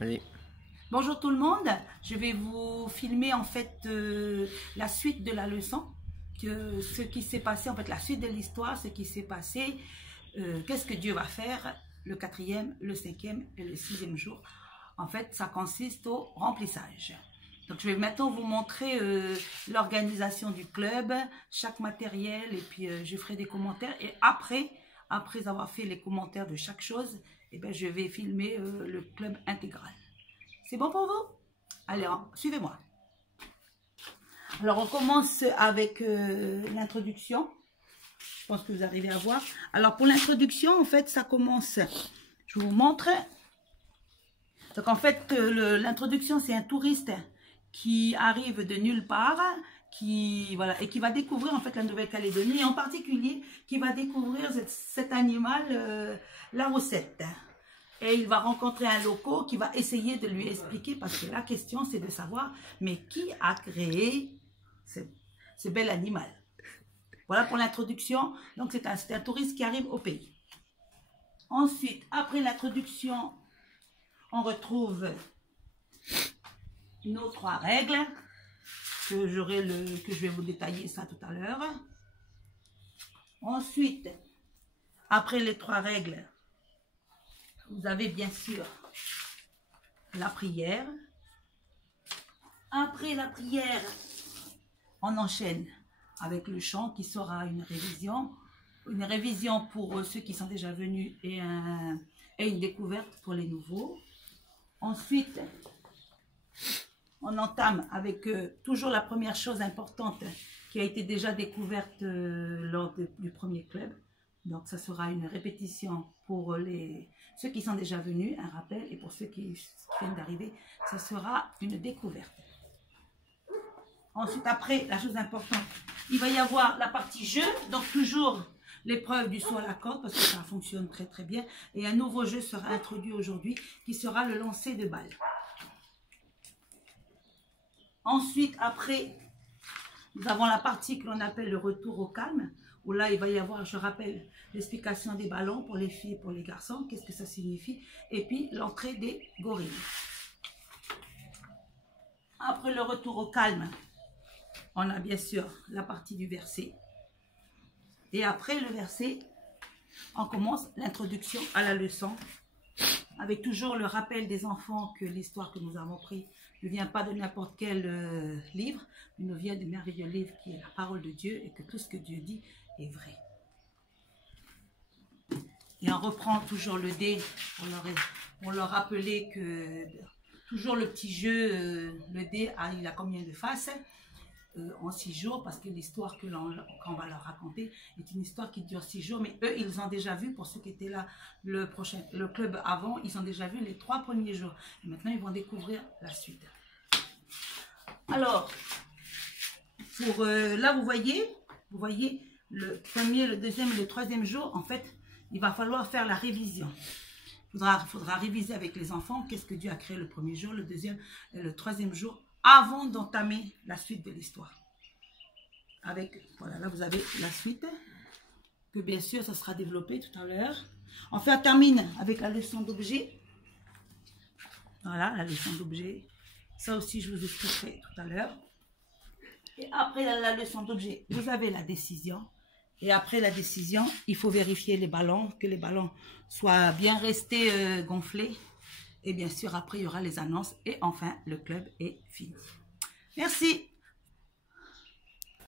Allez. Bonjour tout le monde, je vais vous filmer en fait la suite de la leçon, ce qui s'est passé, en fait la suite de l'histoire, ce qui s'est passé, qu'est-ce que Dieu va faire le 4e, le 5e et le 6e jour. En fait, ça consiste au remplissage. Donc je vais maintenant vous montrer l'organisation du club, chaque matériel et puis je ferai des commentaires et après avoir fait les commentaires de chaque chose, eh bien, je vais filmer le club intégral. C'est bon pour vous? Allez, suivez-moi. Alors, on commence avec l'introduction. Je pense que vous arrivez à voir. Alors, pour l'introduction, en fait, ça commence. Je vous montre. Donc, en fait, l'introduction, c'est un touriste qui arrive de nulle part, voilà, et qui va découvrir en fait la Nouvelle-Calédonie, et en particulier, qui va découvrir cet animal, la roussette. Et il va rencontrer un loco qui va essayer de lui expliquer, parce que la question c'est de savoir, mais qui a créé ce bel animal? Voilà pour l'introduction. Donc c'est un touriste qui arrive au pays. Ensuite, après l'introduction, on retrouve nos 3 règles, que je vais vous détailler ça tout à l'heure. Ensuite, après les 3 règles, vous avez bien sûr la prière. Après la prière, on enchaîne avec le chant qui sera une révision. Une révision pour ceux qui sont déjà venus et une découverte pour les nouveaux. Ensuite, on entame avec toujours la première chose importante qui a été déjà découverte lors du premier club. Donc, ça sera une répétition pour ceux qui sont déjà venus, un rappel, et pour ceux qui viennent d'arriver, ça sera une découverte. Ensuite, après, la chose importante, il va y avoir la partie jeu, donc toujours l'épreuve du saut à la corde, parce que ça fonctionne très très bien, et un nouveau jeu sera introduit aujourd'hui, qui sera le lancer de balles. Ensuite, après, nous avons la partie que l'on appelle le retour au calme, où là, il va y avoir, je rappelle, l'explication des ballons pour les filles et pour les garçons, qu'est-ce que ça signifie, et puis l'entrée des gorilles. Après le retour au calme, on a bien sûr la partie du verset. Et après le verset, on commence l'introduction à la leçon, avec toujours le rappel des enfants que l'histoire que nous avons prise ne vient pas de n'importe quel livre, mais nous vient du merveilleux livre qui est la parole de Dieu et que tout ce que Dieu dit est vrai. Et on reprend toujours le dé pour leur rappeler que toujours le petit jeu, le dé, il a combien de faces en 6 jours, parce que l'histoire qu'on va leur raconter est une histoire qui dure 6 jours, mais eux, ils ont déjà vu, pour ceux qui étaient là, le club avant, ils ont déjà vu les 3 premiers jours. Et maintenant, ils vont découvrir la suite. Alors, là, vous voyez le premier, le deuxième et le 3e jour, en fait, il va falloir faire la révision. Il faudra réviser avec les enfants qu'est-ce que Dieu a créé le premier jour, le deuxième et le 3e jour, avant d'entamer la suite de l'histoire. Voilà, là vous avez la suite, que bien sûr, ça sera développé tout à l'heure. Enfin, on termine avec la leçon d'objet. Voilà, la leçon d'objet. Ça aussi, je vous expliquerai tout à l'heure. Et après la leçon d'objet, vous avez la décision. Et après la décision, il faut vérifier les ballons, que les ballons soient bien restés gonflés. Et bien sûr, après, il y aura les annonces. Et enfin, le club est fini. Merci.